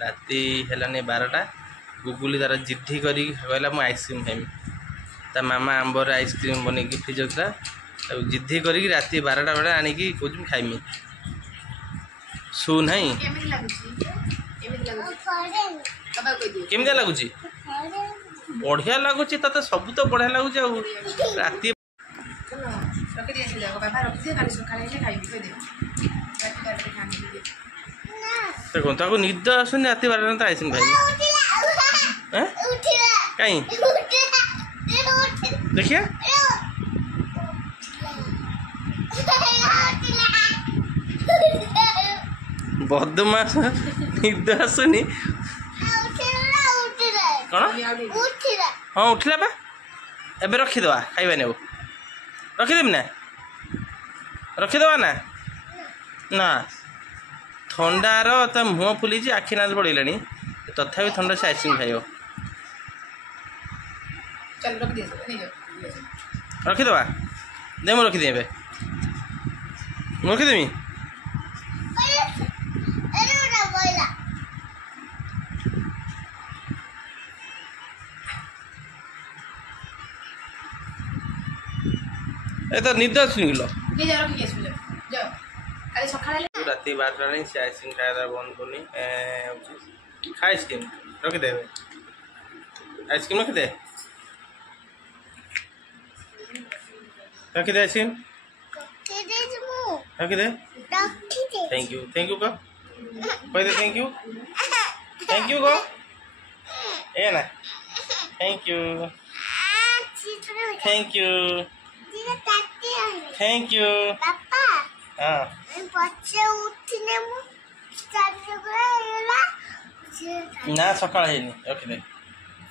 राति हेलानी 12टा गुगुली तार जिद्दी करी कहला मु आइसक्रीम खाइमी ता मामा आंबर आइसक्रीम बनैकी फ्रिज था जिद्दी करी राति 12टा बेले आनिकी कौच खाइमी सु नहीं केमिया लगुच बढ़िया लगुच तते सब तो बढ़िया लगुच राति देखो निद आसुनि राति 12टा आइसक्रीम खाइमी कहीं देखिए बदमाश निद आसुनि कौन हाँ उठला बा एबे रखीदवा खाइबानी अब रखीदेवी ना रखीदवा ना ना थंडार ता मुह फुली आखि नाल पड़ेगा तथापि थंडा से आइसक्रीम खाइब रखीदवा दे मुझे रखीदी रखीदेवी ए तो निद आसुनि राति 12टा नहीं से आइसक्रीम खाया बंद करनी खा आइसक्रीम रखीदे आइसक्रीम रखीदे रखीदे आइसक्रीम रखीदे थैंक यू कह दे थैंक यू कह ए ना थैंक यू हाँ ना सकाळ रखीदे।